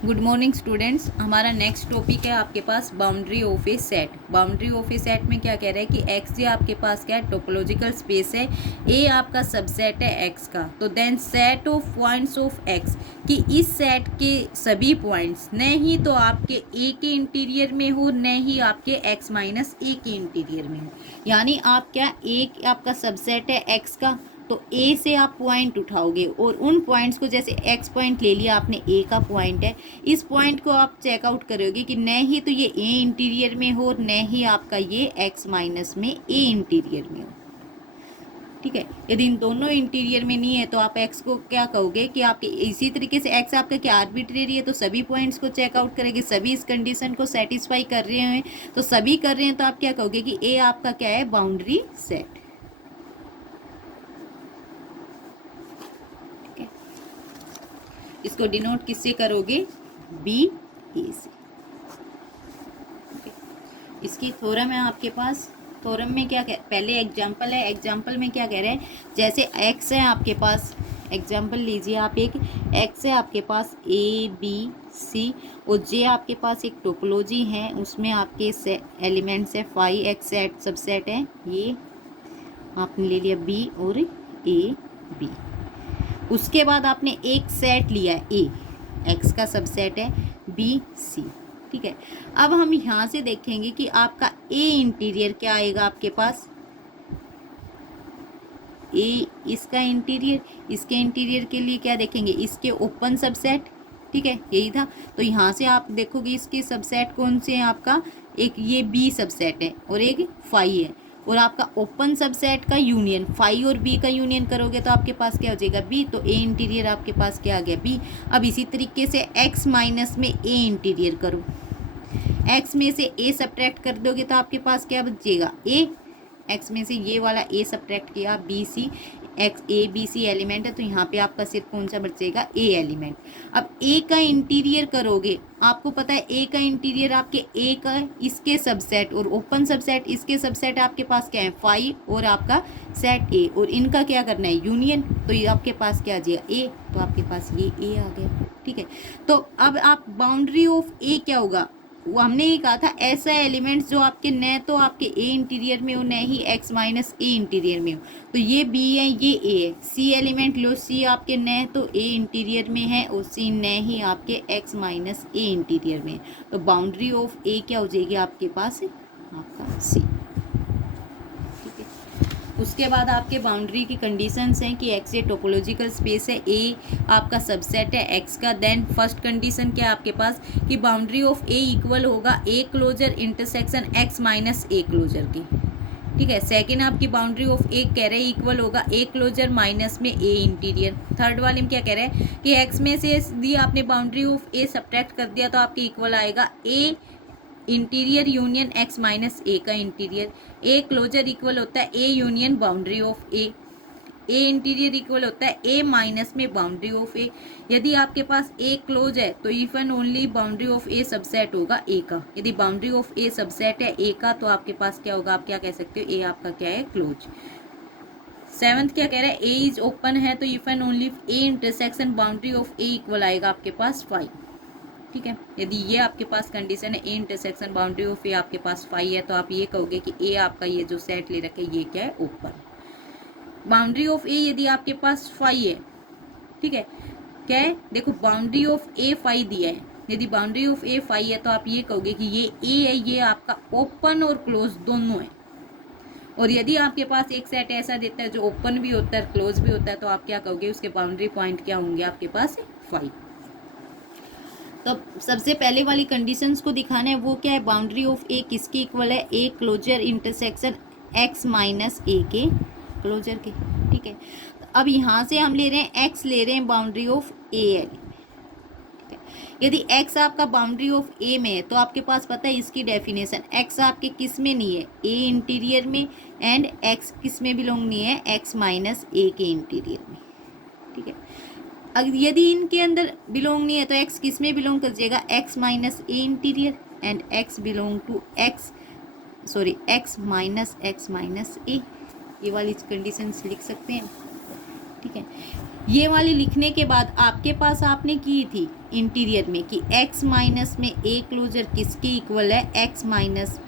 Good morning students. हमारा next topic है आपके पास boundary of a set. Boundary of a set में क्या कह रहा है कि एक्स जे आपके पास क्या है, टोपोलॉजिकल स्पेस है, ए आपका सबसेट है एक्स का। तो then set of points of x, कि इस सेट के सभी पॉइंट्स न ही तो आपके ए के इंटीरियर में हो न ही आपके एक्स माइनस ए के इंटीरियर में हो। यानी आप क्या, एक आपका सबसेट है एक्स का, तो ए से आप पॉइंट उठाओगे और उन पॉइंट्स को, जैसे एक्स पॉइंट ले लिया आपने, ए का पॉइंट है, इस पॉइंट को आप चेकआउट करोगे कि न ही तो ये ए इंटीरियर में हो न ही आपका ये एक्स माइनस में ए इंटीरियर में हो। ठीक है, यदि इन दोनों इंटीरियर में नहीं है तो आप एक्स को क्या कहोगे कि आपके, इसी तरीके से एक्स आपका क्या आर्बिट्रेरी है, तो सभी पॉइंट्स को चेकआउट करेंगे, सभी इस कंडीशन को सेटिस्फाई कर रहे हैं, तो सभी कर रहे हैं, तो आप क्या कहोगे कि ए आपका क्या है, बाउंड्री सेट। इसको डिनोट किससे करोगे, बी ए से। इसकी थ्योरम है आपके पास। थ्योरम में क्या पहले एग्जांपल है, एग्जांपल में क्या कह रहे हैं, जैसे एक्स है आपके पास, एग्जांपल लीजिए आप, एक एक्स है आपके पास, ए बी सी और जे आपके पास एक टोपोलॉजी है, उसमें आपके एलिमेंट्स है 5x सेट सबसेट है, ये आपने ले लिया बी और ए बी। उसके बाद आपने एक सेट लिया है ए, एक्स का सबसेट है बी सी। ठीक है, अब हम यहाँ से देखेंगे कि आपका ए इंटीरियर क्या आएगा आपके पास, ए इसका इंटीरियर, इसके इंटीरियर के लिए क्या देखेंगे, इसके ओपन सबसेट। ठीक है, यही था। तो यहाँ से आप देखोगे इसके सबसेट कौन से हैं आपका, एक ये बी सबसेट है और एक फाई है, और आपका ओपन सबसेट का यूनियन, फाई और बी का यूनियन करोगे तो आपके पास क्या हो जाएगा, बी। तो ए इंटीरियर आपके पास क्या आ गया, बी। अब इसी तरीके से एक्स माइनस में ए इंटीरियर करो, एक्स में से ए सब्ट्रैक्ट कर दोगे तो आपके पास क्या बचेगा, ए। एक्स में से ये वाला ए सब्ट्रैक्ट किया, B C, x A B C element है, तो यहाँ पे आपका सिर्फ कौन सा बचेगा, ए एलिमेंट। अब ए का इंटीरियर करोगे, आपको पता है ए का इंटीरियर आपके ए का इसके सबसेट और ओपन सबसेट इसके सबसेट आपके पास क्या है, 5 और आपका सेट ए, और इनका क्या करना है, यूनियन। तो ये आपके पास क्या आ जाएगा, ए। तो आपके पास ये ए आ गया। ठीक है, तो अब आप बाउंड्री ऑफ ए क्या होगा, वो हमने ये कहा था, ऐसा एलिमेंट्स जो आपके न तो आपके ए इंटीरियर में हो न ही एक्स माइनस ए इंटीरियर में हो। तो ये बी है, ये ए है। सी एलिमेंट लो, सी आपके न तो ए इंटीरियर में है और सी न ही आपके एक्स माइनस ए इंटीरियर में है। तो बाउंड्री ऑफ ए क्या हो जाएगी आपके पास, आपका सी। उसके बाद आपके बाउंड्री की कंडीशंस हैं कि एक्स ए टोपोलॉजिकल स्पेस है, ए आपका सबसेट है एक्स का। देन फर्स्ट कंडीशन क्या है आपके पास, कि बाउंड्री ऑफ ए इक्वल होगा A closure intersection x minus A closure की। ठीक है, सेकंड आपकी बाउंड्री ऑफ ए कह रहे हैं इक्वल होगा ए क्लोजर माइनस में ए इंटीरियर। थर्ड वाले में क्या कह रहे हैं कि एक्स में से दी आपने बाउंड्री ऑफ ए सब्ट्रैक्ट कर दिया तो आपके इक्वल आएगा ए interior union x minus A का इंटीरियर। ए क्लोजर इक्वल होता है ए union boundary of A, A interior equal होता है ए माइनस में बाउंड्री ऑफ ए। यदि आपके पास ए क्लोज है तो if and only boundary of A subset होगा ए का। यदि बाउंड्री ऑफ ए सबसेट है ए का तो आपके पास क्या होगा, आप क्या कह सकते हो, ए आपका क्या है, क्लोज। सेवंथ क्या कह रहा है, ए इज ओपन है तो if and only A intersection boundary of A equal आएगा आपके पास 5। ठीक है, यदि ये आपके पास कंडीशन है, ए इंटरसेक्शन बाउंड्री ऑफ ए आपके पास 5 है, तो आप ये कहोगे कि ए आपका ये जो सेट ले रखे ये क्या है, ओपन। बाउंड्री ऑफ ए यदि आपके पास 5 है, ठीक है, क्या है, देखो बाउंड्री ऑफ ए 5 दिया है, यदि बाउंड्री ऑफ ए 5 है तो आप ये कहोगे कि ये ए है, ये आपका ओपन और क्लोज दोनों है। और यदि आपके पास एक सेट ऐसा देता है जो ओपन भी होता है क्लोज भी होता है, तो आप क्या कहोगे, उसके बाउंड्री पॉइंट क्या होंगे आपके पास, 5। तो सबसे पहले वाली कंडीशंस को दिखाना है, वो क्या है, बाउंड्री ऑफ ए किसके इक्वल है, A closure intersection x minus A के क्लोजर के। ठीक है, तो अब यहाँ से हम ले रहे हैं एक्स, ले रहे हैं बाउंड्री ऑफ ए एलिमेंट। ठीक है, यदि एक्स आपका बाउंड्री ऑफ ए में है तो आपके पास पता है इसकी डेफिनेशन, एक्स आपके किस में नहीं है, ए इंटीरियर में, एंड एक्स किस में बिलोंग नहीं है, एक्स माइनस ए के इंटीरियर में। ठीक है, यदि इनके अंदर बिलोंग नहीं है तो x किस में बिलोंग कर जाएगा, x minus A interior, and x belong to x minus A. ये वाली कंडीशंस लिख सकते हैं। ठीक है, ये वाली लिखने के बाद आपके पास आपने की थी इंटीरियर में कि x माइनस में ए क्लोजर किसके इक्वल है, x माइनस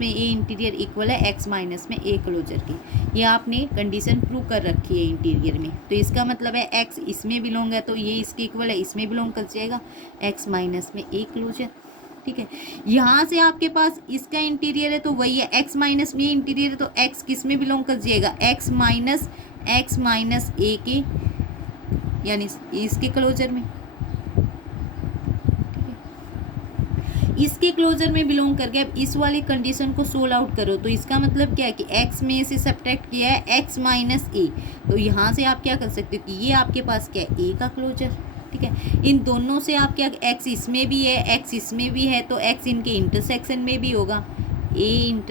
में ए इंटीरियर इक्वल है x माइनस में ए क्लोजर की। ये आपने कंडीशन प्रूव कर रखी है इंटीरियर में। तो इसका मतलब है x इसमें बिलोंग है तो ये इसके इक्वल है, इसमें बिलोंग कर जाएगा x माइनस में ए क्लोजर। ठीक है, यहाँ से आपके पास इसका इंटीरियर है तो वही है, x माइनस में इंटीरियर है तो x किस में बिलोंग कर जाएगा, x माइनस ए के, यानी इसके क्लोजर में। ठीक है, इसके क्लोजर में बिलोंग करके अब इस वाली कंडीशन को सोल्व आउट करो तो इसका मतलब क्या है कि x में से सब्ट्रैक्ट किया है x माइनस ए, तो यहाँ से आप क्या कर सकते हो कि ये आपके पास क्या है, a का क्लोजर। ठीक है, इन दोनों से आप क्या, x इसमें भी है x इसमें भी है तो x इनके इंटरसेक्शन में भी होगा, A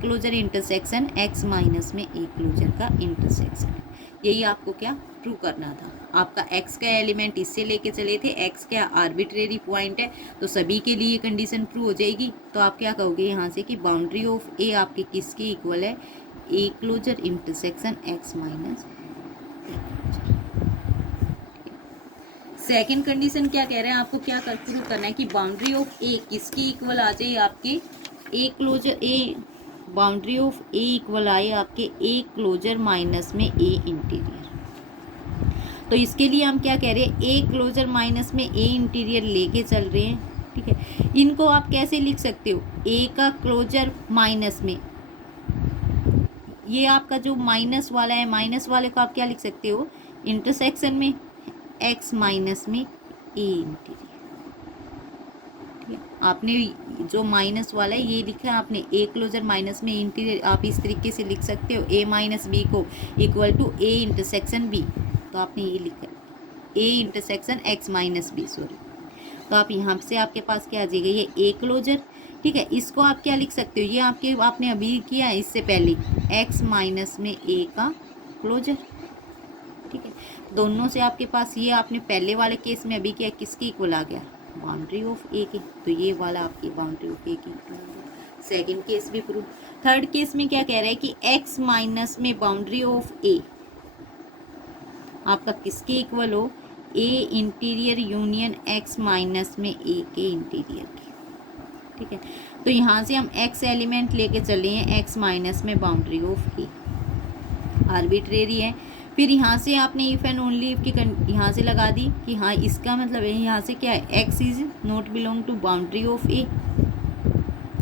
closure intersection x minus में ए क्लोजर का इंटरसेक्शन है। यही आपको क्या प्रूव करना था। आपका x का एलिमेंट इससे लेके चले थे, x क्या आर्बिट्रेरी पॉइंट है तो सभी के लिए कंडीशन प्रूव हो जाएगी। तो आप क्या कहोगे यहाँ से कि बाउंड्री ऑफ ए आपके किसके इक्वल है, A closure intersection x minus A closure. Second condition क्या कह रहे हैं, आपको क्या प्रूव करना है कि बाउंड्री ऑफ ए किसकी इक्वल आ जाए, आपके A closure, A boundary of A equal आए आपके ए क्लोजर माइनस में ए इंटीरियर। तो इसके लिए हम क्या कह रहे हैं, ए क्लोजर माइनस में ए इंटीरियर लेके चल रहे हैं। ठीक है, इनको आप कैसे लिख सकते हो, ए का क्लोजर माइनस में, ये आपका जो माइनस वाला है, माइनस वाले को आप क्या लिख सकते हो, इंटरसेक्शन में x माइनस में ए इंटीरियर। ठीक है, आपने जो माइनस वाला है ये लिखा है आपने, ए क्लोजर माइनस में इंटीरियर, आप इस तरीके से लिख सकते हो a माइनस बी को equal to A intersection B. तो आपने ये लिखा है a intersection x minus B, sorry. तो आप यहाँ से आपके पास क्या आ जाएगा, ये ए क्लोजर। ठीक है, इसको आप क्या लिख सकते हो, ये आपने अभी किया है इससे पहले, x माइनस में ए का क्लोजर। ठीक है, दोनों से आपके पास ये आपने पहले वाले केस में अभी क्या किसकी इक्वल आ गया, बाउंड्री ऑफ ए के, तो ये वाला आपकी बाउंड्री ऑफ ए की इक्वल आ गया। सेकेंड केस भी प्रूव। थर्ड केस में क्या कह रहा है कि x माइनस में बाउंड्री ऑफ ए आपका किसके इक्वल हो, ए इंटीरियर यूनियन x माइनस में ए के इंटीरियर की। ठीक है, तो यहाँ से हम x एलिमेंट लेके चले हैं x माइनस में बाउंड्री ऑफ ए, आर्बिट्रेरी है। फिर यहाँ से आपने इफ़ एंड ओनली इफ की यहाँ से लगा दी कि हाँ इसका मतलब है यहाँ से क्या है, x is not belong to boundary of A.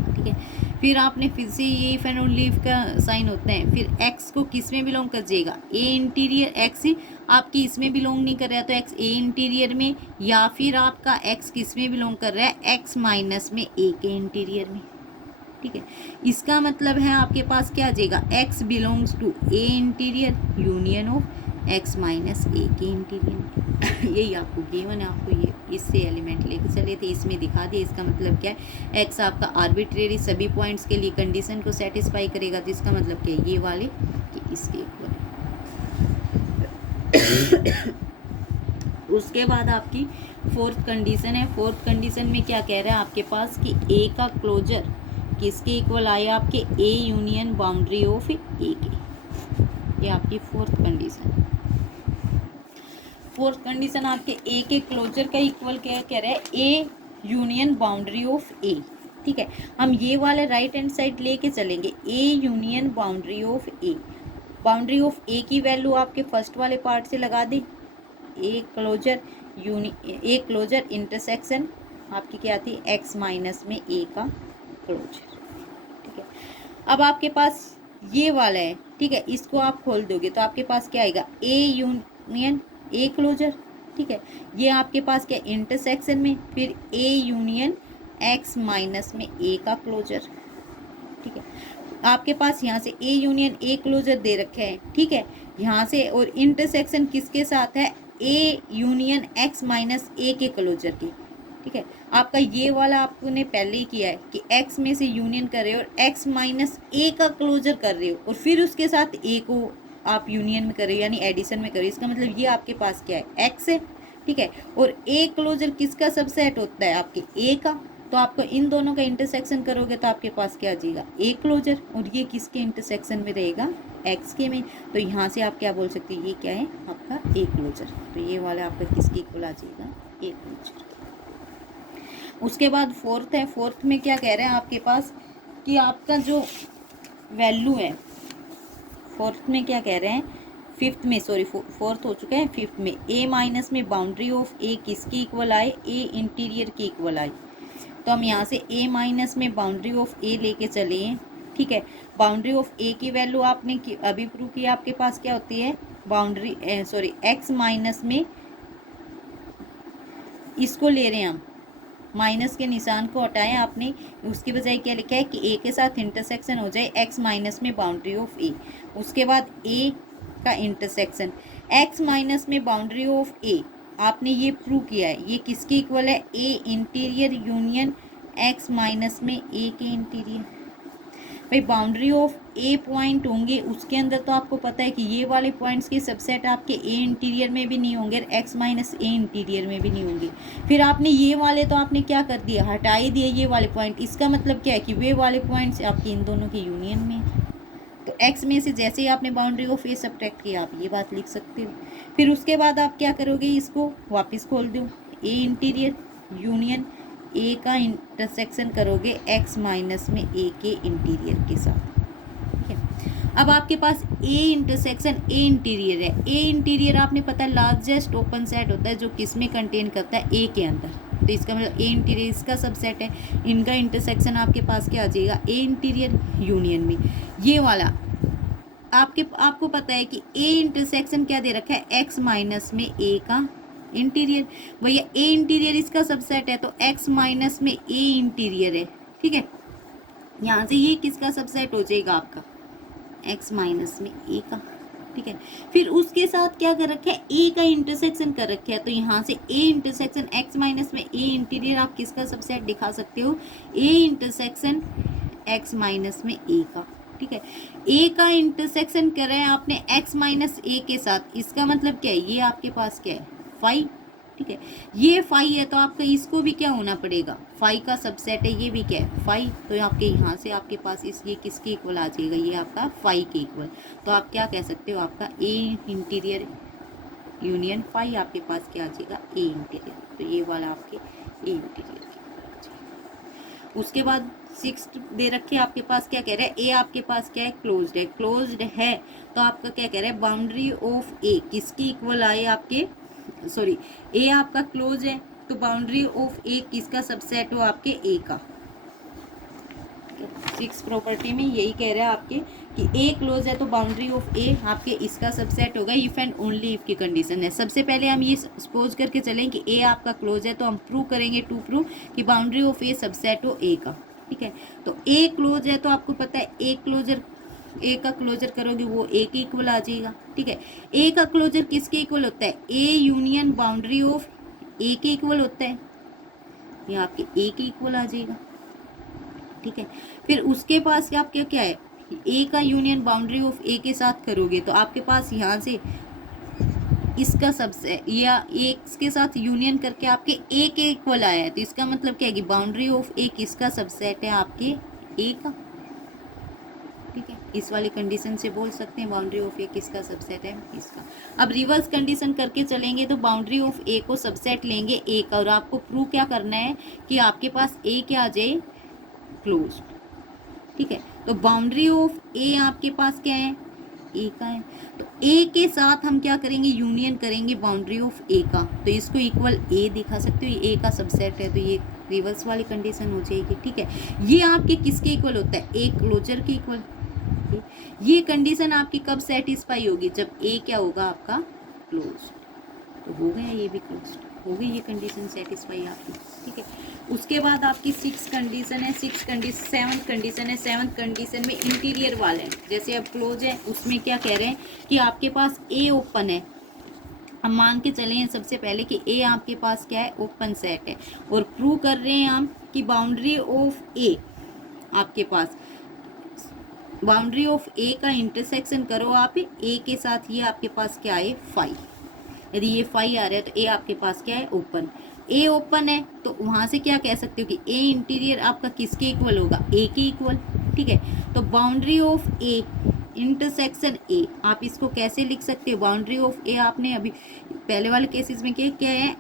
ठीक है, फिर आपने फिर से ये इफ एंड ओनली इफ का साइन होता है, फिर x को किस में बिलोंग कर जाएगा, ए इंटीरियर, x आपकी इसमें बिलोंग नहीं कर रहा है तो x ए इंटीरियर में, या फिर आपका x किस में बिलोंग कर रहा है, x माइनस में ए के इंटीरियर में। ठीक है, इसका मतलब है आपके पास क्या आ जाएगा, x belongs to A interior union of x minus A के इंटीरियर। यही आपको गिवन है, आपको ये इससे एलिमेंट लेके चले थे, इसमें दिखा दिया। इसका मतलब क्या है, x आपका आर्बिट्रेरी सभी पॉइंट्स के लिए कंडीशन को सेटिस्फाई करेगा, तो इसका मतलब क्या है, ये वाले कि इसके इक्वल। उसके बाद आपकी फोर्थ कंडीशन है। फोर्थ कंडीशन में क्या कह रहा है आपके पास कि ए का क्लोजर किसके इक्वल आए, आपके ए यूनियन बाउंड्री ऑफ ए के। ये आपकी फोर्थ कंडीशन। फोर्थ कंडीशन आपके ए के क्लोजर का इक्वल क्या कह रहा है, ए यूनियन बाउंड्री ऑफ ए। ठीक है, हम ये वाले राइट हैंड साइड लेके चलेंगे, A union boundary of A. Boundary of A की वैल्यू आपके फर्स्ट वाले पार्ट से लगा दें, ए क्लोजर इंटरसेक्शन आपकी क्या थी, x माइनस में ए का क्लोजर। ठीक है, अब आपके पास ये वाला है। ठीक है, इसको आप खोल दोगे तो आपके पास क्या आएगा, ए यूनियन ए क्लोजर। ठीक है, ये आपके पास क्या इंटरसेक्शन में, फिर ए यूनियन x माइनस में ए का क्लोजर। ठीक है, आपके पास यहाँ से ए यूनियन ए क्लोजर दे रखे हैं। ठीक है, यहाँ से और इंटरसेक्शन किसके साथ है, A union x minus A के क्लोजर की। ठीक है, आपका ये वाला आपने पहले ही किया है कि x में से यूनियन कर रहे हो और x माइनस ए का क्लोजर कर रहे हो और फिर उसके साथ a को आप यूनियन में कर रहे हो, यानी एडिशन में कर रहे हो। इसका मतलब ये आपके पास क्या है, x है। ठीक है, और a क्लोजर किसका सबसेट होता है, आपके a का। तो आपको इन दोनों का इंटरसेक्शन करोगे तो आपके पास क्या आ जाएगा, ए क्लोजर, और ये किसके इंटरसेक्शन में रहेगा, एक्स के में, तो यहाँ से आप क्या बोल सकते हैं, ये क्या है आपका ए क्लोजर। तो ये वाला आपका किसके इक्वल आ जाएगा, ए क्लोजर। उसके बाद फोर्थ है, फोर्थ में क्या कह रहे हैं आपके पास कि आपका जो वैल्यू है, फोर्थ में क्या कह रहे हैं, फिफ्थ में सॉरी फोर्थ हो चुका है, फिफ्थ में ए माइनस में बाउंड्री ऑफ ए किसकी इक्वल आए, ए इंटीरियर की इक्वल आए। तो हम यहाँ से ए माइनस में बाउंड्री ऑफ ए लेके चले हैं, ठीक है। बाउंड्री ऑफ ए की वैल्यू आपने अभी प्रूव किया, आपके पास क्या होती है, बाउंड्री सॉरी एक्स माइनस में, इसको ले रहे हैं हम, माइनस के निशान को हटाएं आपने, उसकी बजाय क्या लिखा है कि ए के साथ इंटरसेक्शन हो जाए एक्स माइनस में बाउंड्री ऑफ ए। उसके बाद ए का इंटरसेक्शन एक्स माइनस में बाउंड्री ऑफ ए, आपने ये प्रूव किया है, ये किसके इक्वल है, ए इंटीरियर यूनियन एक्स माइनस में ए के इंटीरियर। भाई बाउंड्री ऑफ ए पॉइंट होंगे, उसके अंदर तो आपको पता है कि ये वाले पॉइंट्स के सबसेट आपके ए इंटीरियर में भी नहीं होंगे, एक्स माइनस ए इंटीरियर में भी नहीं होंगे। फिर आपने ये वाले तो आपने क्या कर दिया, हटा ही दिया ये वाले पॉइंट। इसका मतलब क्या है कि वे वाले पॉइंट्स आपके इन दोनों के यूनियन में, तो एक्स में से जैसे ही आपने बाउंड्री ऑफ ए सब्ट्रैक्ट किया, आप ये बात लिख सकते हो। फिर उसके बाद आप क्या करोगे, इसको वापस खोल दो, ए इंटीरियर यूनियन ए का इंटरसेक्शन करोगे एक्स माइनस में ए के इंटीरियर के साथ, ठीक है। अब आपके पास ए इंटरसेक्शन ए इंटीरियर है, ए इंटीरियर आपने पता है लार्जेस्ट ओपन सेट होता है जो किस में कंटेन करता है, ए के अंदर। तो इसका मतलब ए इंटीरियर इसका सबसेट है, इनका इंटरसेक्शन आपके पास क्या आ जाएगा, ए इंटीरियर यूनियन में। ये वाला आपको पता है कि ए इंटरसेक्शन क्या दे रखा है, एक्स माइनस में ए का इंटीरियर। भैया ए इंटीरियर इसका सबसेट है, तो एक्स माइनस में ए इंटीरियर है, ठीक है। यहाँ से ये किसका सबसेट हो जाएगा आपका, एक्स माइनस में ए का, ठीक है। फिर उसके साथ क्या कर रखा है, ए का इंटरसेक्शन कर रखा है, तो यहाँ से ए इंटरसेक्शन एक्स माइनस में ए इंटीरियर आप किसका सबसेट दिखा सकते हो, ए इंटरसेक्शन एक्स माइनस में ए का, ठीक है। ए का इंटरसेक्शन कर रहे हैं आपने एक्स माइनस ए के साथ, इसका मतलब क्या है, ये आपके पास क्या है, फाई, ठीक है। ये फाई है तो आपका इसको भी क्या होना पड़ेगा, फाई का सबसेट है, ये भी क्या है, फाई। तो आपके यहाँ से आपके पास इस ये किसके इक्वल आ जाएगा, ये आपका फाई के इक्वल। तो आप क्या कह सकते हो, आपका ए इंटीरियर यूनियन फाई आपके पास क्या आ जाएगा, ए इंटीरियर। तो ये वाला आपके ए इंटीरियर के इक्वल आ जाएगा। उसके बाद सिक्स्थ दे रखे आपके पास क्या कह रहा है, ए आपके पास क्या है, क्लोज्ड है। क्लोज्ड है तो आपका क्या कह रहा है, बाउंड्री ऑफ ए किसकी इक्वल आए आपके, सॉरी ए आपका क्लोज है तो बाउंड्री ऑफ ए किसका सबसेट हो, आपके ए का। सिक्स प्रॉपर्टी में यही कह रहा है आपके कि ए क्लोज है तो बाउंड्री ऑफ ए आपके इसका सबसेट होगा, इफ एंड ओनली इफ की कंडीशन है। सबसे पहले हम ये सपोज करके चलें कि ए आपका क्लोज है, तो हम प्रूव करेंगे टू प्रूव कि बाउंड्री ऑफ ए सबसेट हो ए का, ठीक है। तो ए क्लोज है तो आपको पता है ए क्लोजर, ए का क्लोजर करोगे वो ए के इक्वल आ जाएगा, ठीक है। ए का क्लोजर किसके इक्वल होता है, ए यूनियन बाउंड्री ऑफ ए के इक्वल होता है, ये आपके ए के इक्वल आ जाएगा, ठीक है। फिर उसके पास आपके क्या है, ए का यूनियन बाउंड्री ऑफ ए के साथ करोगे तो आपके पास यहाँ से इसका सबसे या एक्स के साथ यूनियन करके आपके ए के इक्वल आया है, तो इसका मतलब क्या है कि बाउंड्री ऑफ ए किसका सबसेट है, आपके ए का, ठीक है। इस वाली कंडीशन से बोल सकते हैं बाउंड्री ऑफ ए किसका सबसेट है, इसका। अब रिवर्स कंडीशन करके चलेंगे तो बाउंड्री ऑफ ए को सबसेट लेंगे ए का, और आपको प्रूव क्या करना है कि आपके पास ए क्या आ जाए, क्लोज, ठीक है। तो बाउंड्री ऑफ ए आपके पास क्या है, ए का है, तो ए के साथ हम क्या करेंगे, यूनियन करेंगे बाउंड्री ऑफ ए का, तो इसको इक्वल ए दिखा सकते हो, ये ए का सबसेट है, तो ये रिवर्स वाली कंडीशन हो जाएगी, ठीक है। ये आपके किसके इक्वल होता है, ए क्लोजर के इक्वल। ये कंडीशन आपकी कब सेटिस्फाई होगी, जब ए क्या होगा आपका, क्लोज। तो हो गया ये भी क्लोज, हो गई ये कंडीशन सेटिस्फाई आपकी, ठीक है। उसके बाद आपकी सेवंथ कंडीशन है। सेवंथ कंडीशन में इंटीरियर वाले हैं, जैसे अब क्लोज है उसमें क्या कह रहे हैं कि आपके पास ए ओपन है। हम मान के चले हैं सबसे पहले कि ए आपके पास क्या है, ओपन सेट है, और प्रूव कर रहे हैं हम कि बाउंड्री ऑफ ए आपके पास, बाउंड्री ऑफ ए का इंटरसेक्शन करो आप ए के साथ, ये आपके पास क्या है, फाई। यदि ये फाई आ रहा है तो ए आपके पास क्या है, ओपन। ए ओपन है तो वहां से क्या कह सकते हो कि ए इंटीरियर आपका किसके इक्वल होगा, ए के इक्वल, ठीक है। तो बाउंड्री ऑफ ए इंटरसेक्शन ए, आप इसको कैसे लिख सकते हो? बाउंड्री ऑफ ए आपने अभी पहले वाले केसेस में क्या है,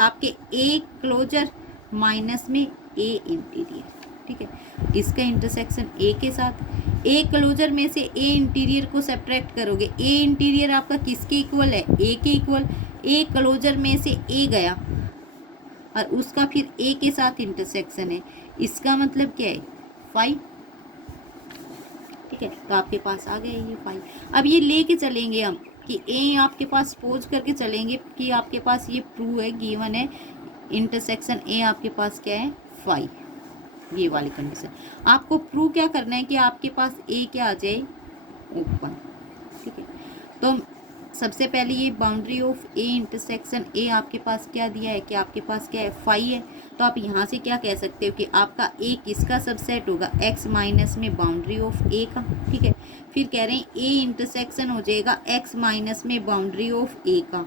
आपके ए क्लोजर माइनस में ए इंटीरियर, ठीक है। इसका इंटरसेक्शन ए के साथ, ए क्लोजर में से ए इंटीरियर को सब्ट्रैक्ट करोगे, ए इंटीरियर आपका किसके इक्वल है? ए के इक्वल। ए क्लोजर में से ए गया और उसका फिर ए के साथ इंटरसेक्शन है, इसका मतलब क्या है? 5, ठीक है। तो आपके पास आ गया ये 5। अब ये लेके चलेंगे हम कि ए आपके पास पोज करके चलेंगे कि आपके पास ये प्रूव है, गिवन है, इंटरसेक्शन ए आपके पास क्या है? 5, ये वाली कंडीशन। आपको प्रूव क्या करना है कि आपके पास ए क्या आ जाए? ओपन, ठीक है। तो सबसे पहले ये बाउंड्री ऑफ ए इंटरसेक्शन ए आपके पास क्या दिया है कि आपके पास क्या है? 5 है। तो आप यहाँ से क्या कह सकते हो कि आपका ए किसका सबसेट होगा? एक्स माइनस में बाउंड्री ऑफ ए का, ठीक है। फिर कह रहे हैं ए इंटरसेक्शन हो जाएगा एक्स माइनस में बाउंड्री ऑफ ए का,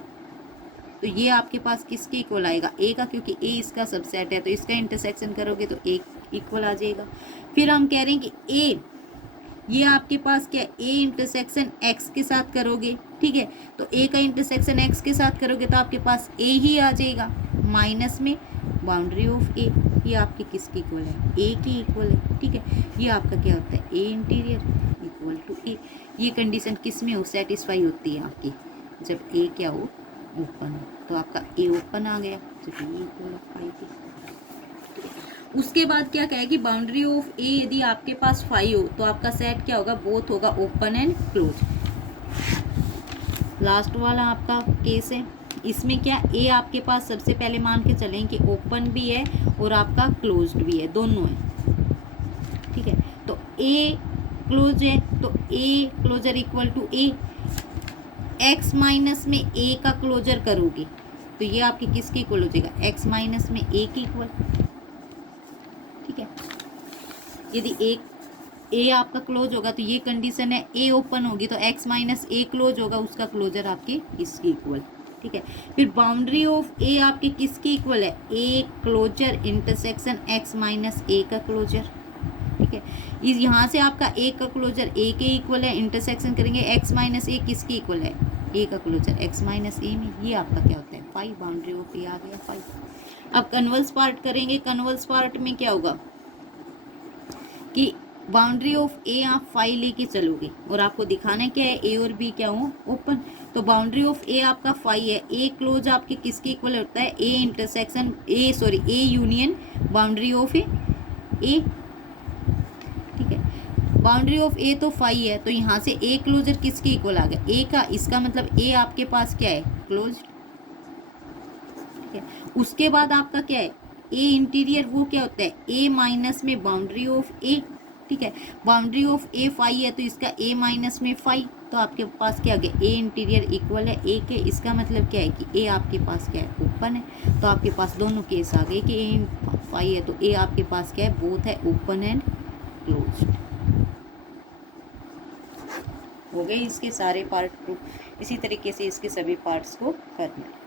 तो ये आपके पास किसके इक्वल आएगा? ए का, क्योंकि ए इसका सबसेट है, तो इसका इंटरसेक्शन करोगे तो ए इक्वल आ जाएगा। फिर हम कह रहे हैं कि ए, ये आपके पास क्या? ए इंटरसेक्शन एक्स के साथ करोगे, ठीक है। तो ए का इंटरसेक्शन एक्स के साथ करोगे तो आपके पास ए ही आ जाएगा, माइनस में बाउंड्री ऑफ ए, ये आपके किसकी इक्वल है? ए की इक्वल है, ठीक है। ये आपका क्या होता है? ए इंटीरियर इक्वल टू ए। ये कंडीशन किस में हो सेटिस्फाई होती है आपकी? जब ए क्या हो? ओपन हो। तो आपका ए ओपन आ गया, जब ए इक्वल है 5 की। उसके बाद क्या कहेगी? बाउंड्री ऑफ ए यदि आपके पास 5 हो तो आपका सेट क्या होगा? बोथ होगा ओपन एंड क्लोज। लास्ट वाला आपका केस है, इसमें क्या? ए आपके पास सबसे पहले मान के चलें कि ओपन भी है और आपका क्लोज्ड भी है, दोनों है, ठीक है। तो ए क्लोज है तो A closure equal to A, x minus में ए का क्लोजर करोगे तो ये आपके किसके इक्वल हो जाएगा? एक्स माइनस में ए के इक्वल, ठीक है। यदि ए आपका क्लोज होगा तो ये कंडीशन है, ए ओपन होगी तो एक्स माइनस ए क्लोज होगा, उसका क्लोजर आपके इसके इक्वल, ठीक है। फिर बाउंड्री ऑफ ए आपके किसके इक्वल है? A closure intersection x minus A का क्लोजर, ठीक है। यहाँ से आपका ए का क्लोजर ए के इक्वल है, इंटरसेक्शन करेंगे एक्स माइनस ए किसके इक्वल है? ए का क्लोजर एक्स माइनस ए में, ये आपका क्या होता है? 5, बाउंड्री ऑफ ए आ गया 5। अब कन्वर्स पार्ट करेंगे, कन्वर्स पार्ट में क्या होगा कि बाउंड्री ऑफ ए आप 5 लेके चलोगे और आपको दिखाना क्या है? ए और बी क्या हो? ओपन। तो बाउंड्री ऑफ ए आपका 5 है, ए क्लोज आपके किसके इक्वल होता है? A intersection A union boundary of A, ठीक है। बाउंड्री ऑफ ए तो 5 है, तो यहाँ से ए क्लोजर किसके इक्वल आ गया? ए का, इसका मतलब ए आपके पास क्या है? क्लोज, ठीक है। उसके बाद आपका क्या है? ए इंटीरियर, वो क्या होता है? ए माइनस में बाउंड्री ऑफ ए, ठीक है। बाउंड्री ऑफ ए 5 है तो इसका ए माइनस में 5, तो आपके पास क्या आ गया? ए इंटीरियर इक्वल है ए के, इसका मतलब क्या है कि ए आपके पास क्या है? ओपन है। तो आपके पास दोनों केस आ गए कि ए 5 है तो ए आपके पास क्या है? बोथ है ओपन एंड क्लोज। हो गए इसके सारे पार्ट प्रूफ। इसी तरीके से इसके सभी पार्ट्स को करना है।